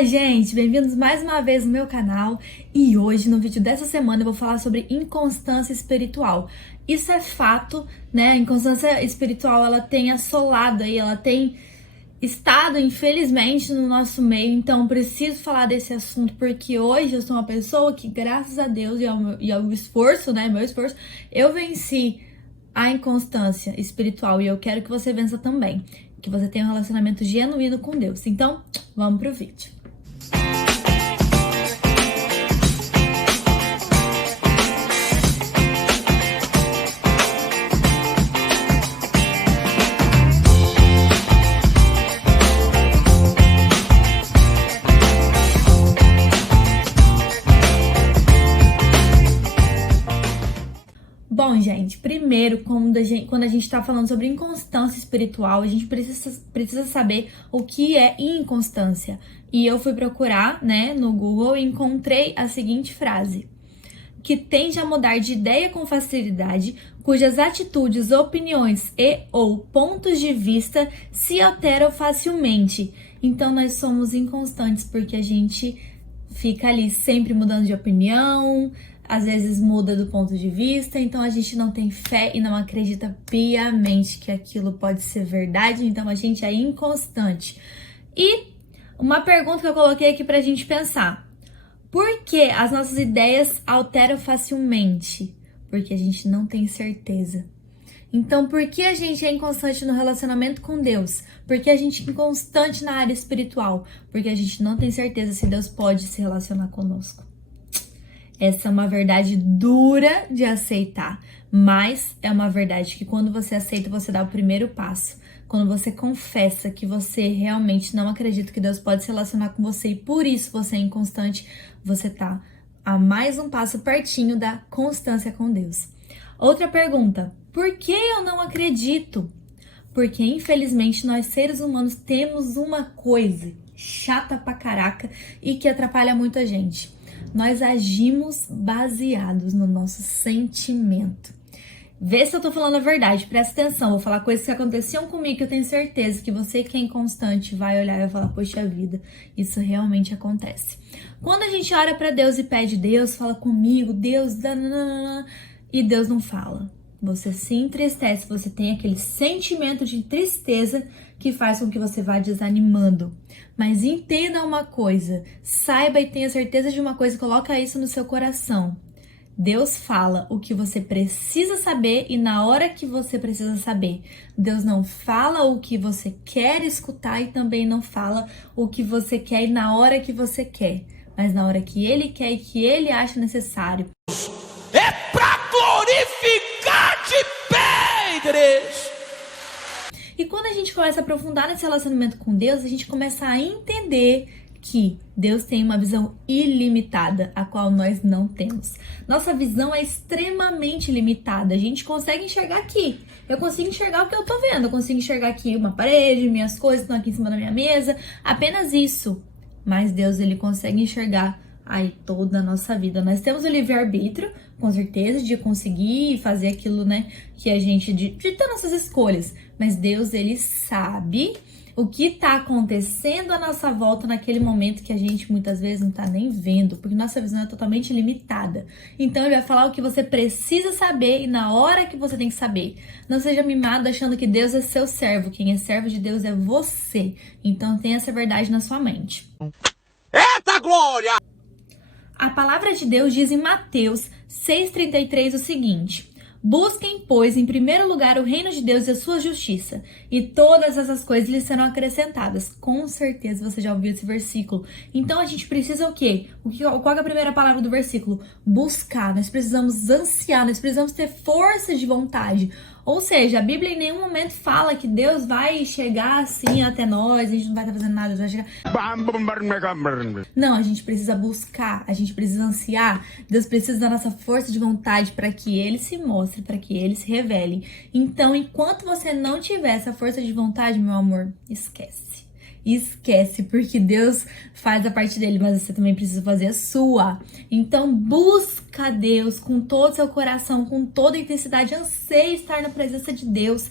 Fala, gente! Bem-vindos mais uma vez no meu canal. E hoje, no vídeo dessa semana, eu vou falar sobre inconstância espiritual. Isso é fato, né? A inconstância espiritual, ela tem assolado aí, ela tem estado, infelizmente, no nosso meio. Então, preciso falar desse assunto, porque hoje eu sou uma pessoa que, graças a Deus e ao esforço, né? Meu esforço, eu venci a inconstância espiritual e eu quero que você vença também. Que você tenha um relacionamento genuíno com Deus. Então, vamos pro vídeo. Bom, gente, primeiro, quando a gente tá falando sobre inconstância espiritual, a gente precisa saber o que é inconstância. E eu fui procurar, né, no Google e encontrei a seguinte frase: que tende a mudar de ideia com facilidade, cujas atitudes, opiniões e ou pontos de vista se alteram facilmente. Então, nós somos inconstantes porque a gente fica ali sempre mudando de opinião, às vezes muda do ponto de vista, então a gente não tem fé e não acredita piamente que aquilo pode ser verdade, então a gente é inconstante. E uma pergunta que eu coloquei aqui pra gente pensar: por que as nossas ideias alteram facilmente? Porque a gente não tem certeza. Então, por que a gente é inconstante no relacionamento com Deus? Por que a gente é inconstante na área espiritual? Porque a gente não tem certeza se Deus pode se relacionar conosco. Essa é uma verdade dura de aceitar, mas é uma verdade que quando você aceita, você dá o primeiro passo. Quando você confessa que você realmente não acredita que Deus pode se relacionar com você e por isso você é inconstante, você tá a mais um passo pertinho da constância com Deus. Outra pergunta: por que eu não acredito? Porque infelizmente nós seres humanos temos uma coisa chata pra caraca e que atrapalha muito a gente. Nós agimos baseados no nosso sentimento. Vê se eu tô falando a verdade, presta atenção. Vou falar coisas que aconteciam comigo que eu tenho certeza que você que é inconstante vai olhar e vai falar: poxa vida, isso realmente acontece. Quando a gente ora pra Deus e pede: Deus, fala comigo, Deus, e Deus não fala. Você se entristece, você tem aquele sentimento de tristeza que faz com que você vá desanimando. Mas entenda uma coisa, saiba e tenha certeza de uma coisa, coloca isso no seu coração. Deus fala o que você precisa saber e na hora que você precisa saber. Deus não fala o que você quer escutar e também não fala o que você quer e na hora que você quer, mas na hora que Ele quer e que Ele acha necessário. É pra glorificar de pedras. E quando a gente começa a aprofundar nesse relacionamento com Deus, a gente começa a entender que Deus tem uma visão ilimitada, a qual nós não temos. Nossa visão é extremamente limitada. A gente consegue enxergar aqui. Eu consigo enxergar o que eu tô vendo. Eu consigo enxergar aqui uma parede, minhas coisas estão aqui em cima da minha mesa. Apenas isso. Mas Deus, Ele consegue enxergar aí toda a nossa vida. Nós temos o livre-arbítrio, com certeza, de conseguir fazer aquilo, né, que a gente, de ter nossas escolhas. Mas Deus, Ele sabe o que tá acontecendo à nossa volta naquele momento que a gente muitas vezes não tá nem vendo, porque nossa visão é totalmente limitada. Então Ele vai falar o que você precisa saber e na hora que você tem que saber. Não seja mimado achando que Deus é seu servo. Quem é servo de Deus é você. Então tenha essa verdade na sua mente. Eita glória! A palavra de Deus diz em Mateus 6,33 o seguinte: busquem, pois, em primeiro lugar o reino de Deus e a sua justiça, e todas essas coisas lhes serão acrescentadas. Com certeza você já ouviu esse versículo. Então a gente precisa o quê? Qual é a primeira palavra do versículo? Buscar. Nós precisamos ansiar, nós precisamos ter força de vontade. Ou seja, a Bíblia em nenhum momento fala que Deus vai chegar assim até nós, a gente não vai estar fazendo nada, Deus vai chegar. Não, a gente precisa buscar, a gente precisa ansiar. Deus precisa da nossa força de vontade para que Ele se mostre, para que Ele se revele. Então, enquanto você não tiver essa força de vontade, meu amor, esquece. Esquece, porque Deus faz a parte dele, mas você também precisa fazer a sua. Então busca Deus com todo o seu coração, com toda a intensidade, anseie estar na presença de Deus.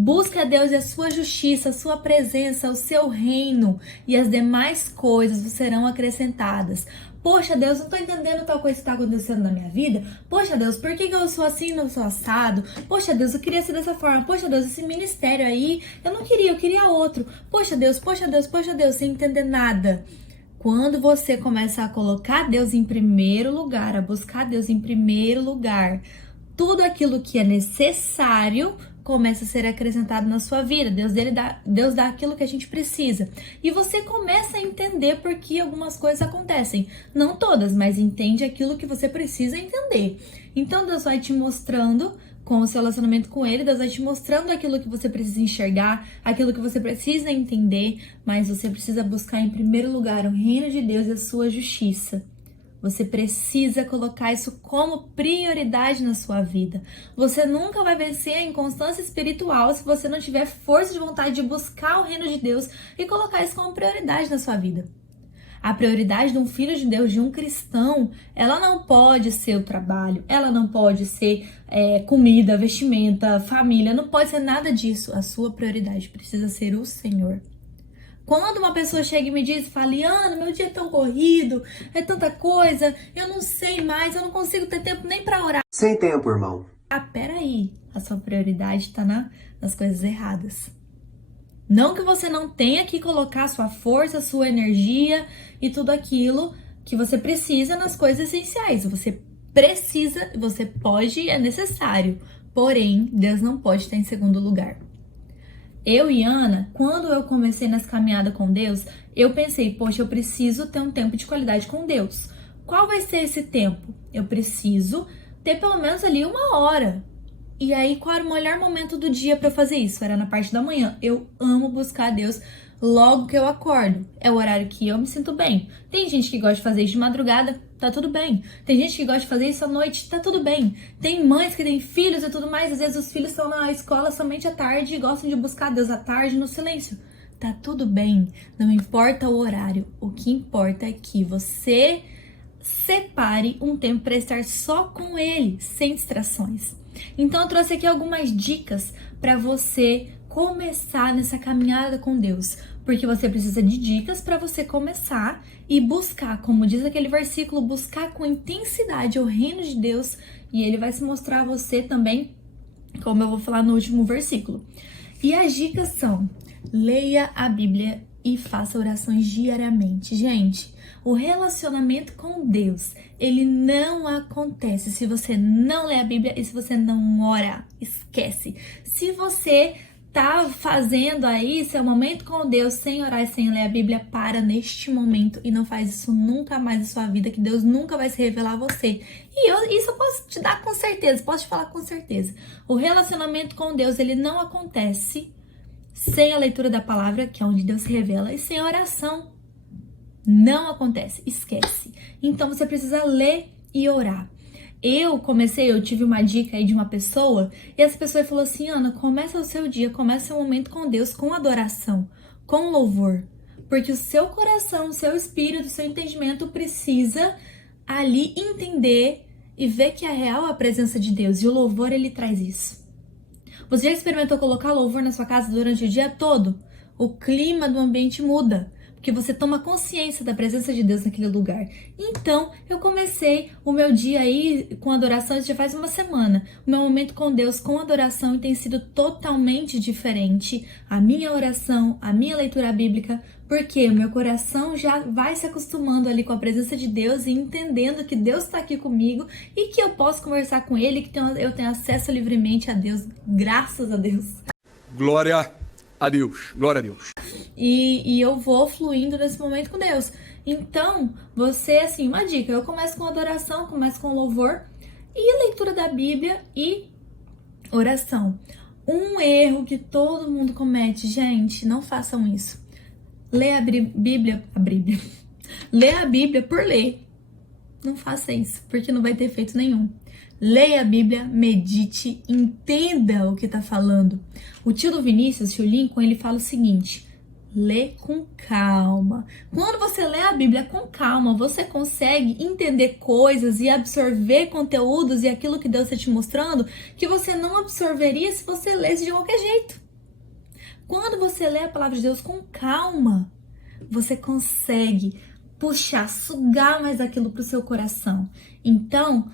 Busca a Deus e a sua justiça, a sua presença, o seu reino, e as demais coisas serão acrescentadas. Poxa, Deus, não tô entendendo tal coisa que tá acontecendo na minha vida. Poxa, Deus, por que eu sou assim e não sou assado? Poxa, Deus, eu queria ser dessa forma. Poxa, Deus, esse ministério aí, eu não queria, eu queria outro. Poxa, Deus, poxa, Deus, poxa, Deus, sem entender nada. Quando você começa a colocar Deus em primeiro lugar, a buscar Deus em primeiro lugar, tudo aquilo que é necessário começa a ser acrescentado na sua vida. Deus dá aquilo que a gente precisa. E você começa a entender por que algumas coisas acontecem. Não todas, mas entende aquilo que você precisa entender. Então Deus vai te mostrando, com o seu relacionamento com Ele, Deus vai te mostrando aquilo que você precisa enxergar, aquilo que você precisa entender, mas você precisa buscar em primeiro lugar o reino de Deus e a sua justiça. Você precisa colocar isso como prioridade na sua vida. Você nunca vai vencer a inconstância espiritual se você não tiver força de vontade de buscar o reino de Deus e colocar isso como prioridade na sua vida. A prioridade de um filho de Deus, de um cristão, ela não pode ser o trabalho, ela não pode ser comida, vestimenta, família, não pode ser nada disso. A sua prioridade precisa ser o Senhor. Quando uma pessoa chega e me diz, fala, Liana, meu dia é tão corrido, é tanta coisa, eu não sei mais, eu não consigo ter tempo nem pra orar. Sem tempo, irmão. Ah, peraí, a sua prioridade tá nas coisas erradas. Não que você não tenha que colocar sua força, sua energia e tudo aquilo que você precisa nas coisas essenciais. Você precisa, você pode, é necessário. Porém, Deus não pode estar em segundo lugar. Eu e Ana, quando eu comecei nessa caminhada com Deus, eu pensei, poxa, eu preciso ter um tempo de qualidade com Deus. Qual vai ser esse tempo? Eu preciso ter pelo menos ali 1 hora. E aí, qual era o melhor momento do dia para fazer isso? Era na parte da manhã. Eu amo buscar a Deus logo que eu acordo. É o horário que eu me sinto bem. Tem gente que gosta de fazer isso de madrugada, tá tudo bem. Tem gente que gosta de fazer isso à noite, tá tudo bem. Tem mães que têm filhos e tudo mais. Às vezes os filhos estão na escola somente à tarde e gostam de buscar Deus à tarde no silêncio. Tá tudo bem. Não importa o horário. O que importa é que você separe um tempo para estar só com Ele, sem distrações. Então eu trouxe aqui algumas dicas para você começar nessa caminhada com Deus, porque você precisa de dicas para você começar e buscar, como diz aquele versículo, buscar com intensidade o reino de Deus, e Ele vai se mostrar a você também, como eu vou falar no último versículo. E as dicas são: leia a Bíblia e faça orações diariamente. Gente, o relacionamento com Deus, ele não acontece se você não lê a Bíblia e se você não ora. Esquece. Se você tá fazendo aí seu momento com Deus sem orar e sem ler a Bíblia, para neste momento e não faz isso nunca mais na sua vida, que Deus nunca vai se revelar a você. E isso eu posso te dar com certeza, posso te falar com certeza. O relacionamento com Deus, ele não acontece sem a leitura da palavra, que é onde Deus se revela, e sem a oração. Não acontece, esquece. Então você precisa ler e orar. Eu tive uma dica aí de uma pessoa, e essa pessoa falou assim: Ana, começa o seu dia, começa o seu momento com Deus, com adoração, com louvor. Porque o seu coração, o seu espírito, o seu entendimento precisa ali entender e ver que é real a presença de Deus. E o louvor, ele traz isso. Você já experimentou colocar louvor na sua casa durante o dia todo? O clima do ambiente muda, porque você toma consciência da presença de Deus naquele lugar. Então, eu comecei o meu dia aí com adoração, isso já faz 1 semana. O meu momento com Deus, com adoração, tem sido totalmente diferente. A minha oração, a minha leitura bíblica, porque o meu coração já vai se acostumando ali com a presença de Deus e entendendo que Deus está aqui comigo e que eu posso conversar com Ele, que eu tenho acesso livremente a Deus, graças a Deus. Glória a Deus, glória a Deus. E eu vou fluindo nesse momento com Deus. Então, você, assim, uma dica: eu começo com adoração, começo com louvor e a leitura da Bíblia e oração. Um erro que todo mundo comete, gente, não façam isso. Lê a Bíblia. Lê a Bíblia por ler. Não faça isso, porque não vai ter efeito nenhum. Leia a Bíblia, medite, entenda o que está falando. O tio do Vinícius, tio Lincoln, ele fala o seguinte: lê com calma. Quando você lê a Bíblia com calma, você consegue entender coisas e absorver conteúdos e aquilo que Deus está te mostrando que você não absorveria se você lesse de qualquer jeito. Quando você lê a palavra de Deus com calma, você consegue puxar, sugar mais aquilo para o seu coração. Então,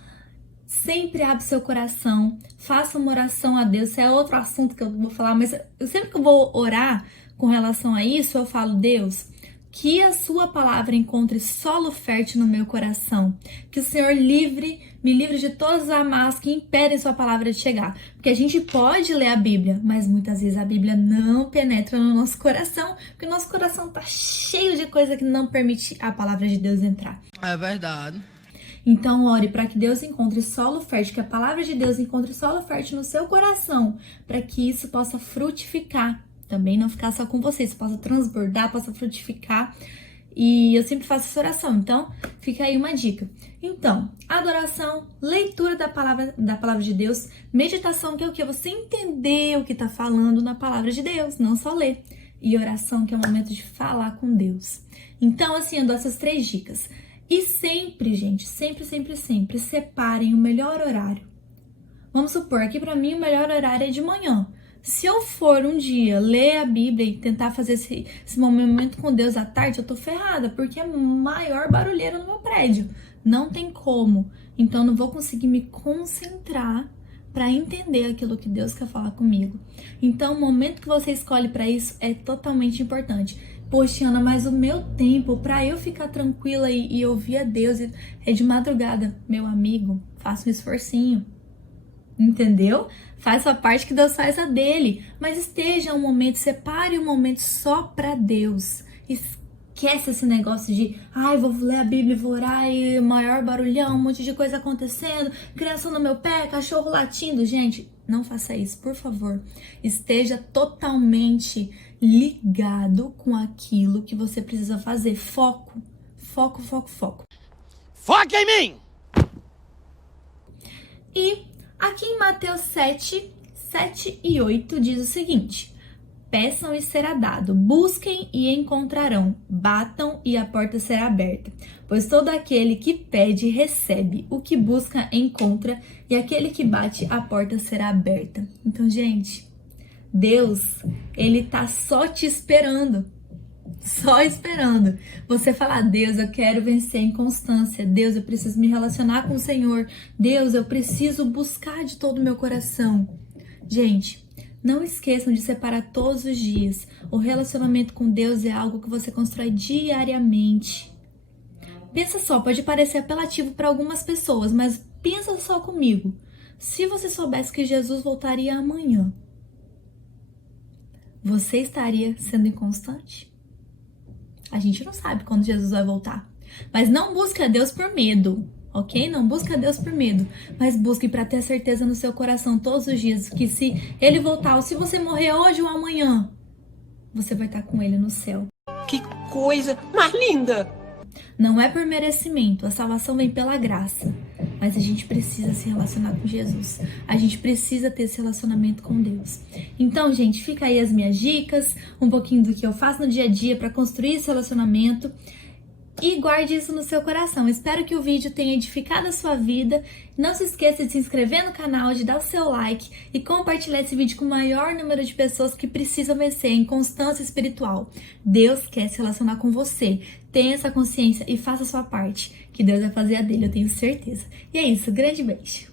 sempre abre seu coração, faça uma oração a Deus. Esse é outro assunto que eu vou falar, mas sempre que eu vou orar com relação a isso, eu falo: Deus, que a sua palavra encontre solo fértil no meu coração. Que o Senhor me livre de todas as amarras que impedem sua palavra de chegar. Porque a gente pode ler a Bíblia, mas muitas vezes a Bíblia não penetra no nosso coração, porque o nosso coração tá cheio de coisa que não permite a palavra de Deus entrar. É verdade. Então, ore para que Deus encontre solo fértil, que a palavra de Deus encontre solo fértil no seu coração, para que isso possa frutificar. Também não ficar só com você, isso possa transbordar, possa frutificar. E eu sempre faço essa oração, então fica aí uma dica. Então, adoração, leitura da palavra de Deus, meditação, que é o que? Você entender o que está falando na palavra de Deus, não só ler. E oração, que é o momento de falar com Deus. Então, assim, eu dou essas 3 dicas. E sempre, gente, sempre separem o melhor horário. Vamos supor, aqui pra mim o melhor horário é de manhã. Se eu for um dia ler a Bíblia e tentar fazer esse momento com Deus à tarde, eu tô ferrada, porque é maior barulheira no meu prédio. Não tem como. Então, eu não vou conseguir me concentrar para entender aquilo que Deus quer falar comigo. Então, o momento que você escolhe para isso é totalmente importante. Poxa, Ana, mas o meu tempo para eu ficar tranquila e ouvir a Deus é de madrugada. Meu amigo, faça um esforcinho. Entendeu? Faz sua parte que Deus faz a dele. Mas esteja um momento, separe um momento só para Deus. Esquece esse negócio de, vou ler a Bíblia, vou orar e maior barulhão, um monte de coisa acontecendo, criança no meu pé, cachorro latindo. Gente, não faça isso, por favor. Esteja totalmente ligado com aquilo que você precisa fazer. Foco. Foca em mim! E aqui em Mateus 7 e 8 diz o seguinte: peçam e será dado, busquem e encontrarão, batam e a porta será aberta. Pois todo aquele que pede, recebe, o que busca, encontra, e aquele que bate, a porta será aberta. Então, gente, Deus, Ele tá só te esperando. Só esperando você falar: Deus, eu quero vencer a inconstância. Deus, eu preciso me relacionar com o Senhor. Deus, eu preciso buscar de todo o meu coração. Gente, não esqueçam de separar todos os dias. O relacionamento com Deus é algo que você constrói diariamente. Pensa só, pode parecer apelativo para algumas pessoas, mas pensa só comigo. Se você soubesse que Jesus voltaria amanhã, você estaria sendo inconstante? A gente não sabe quando Jesus vai voltar. Mas não busque a Deus por medo, ok? Não busque a Deus por medo. Mas busque para ter certeza no seu coração todos os dias que se Ele voltar, ou se você morrer hoje ou amanhã, você vai estar com Ele no céu. Que coisa mais linda! Não é por merecimento, a salvação vem pela graça. Mas a gente precisa se relacionar com Jesus. A gente precisa ter esse relacionamento com Deus. Então, gente, fica aí as minhas dicas, um pouquinho do que eu faço no dia a dia para construir esse relacionamento. E guarde isso no seu coração. Espero que o vídeo tenha edificado a sua vida. Não se esqueça de se inscrever no canal, de dar o seu like e compartilhar esse vídeo com o maior número de pessoas que precisam vencer em constância espiritual. Deus quer se relacionar com você. Tenha essa consciência e faça a sua parte, que Deus vai fazer a dele, eu tenho certeza. E é isso, grande beijo!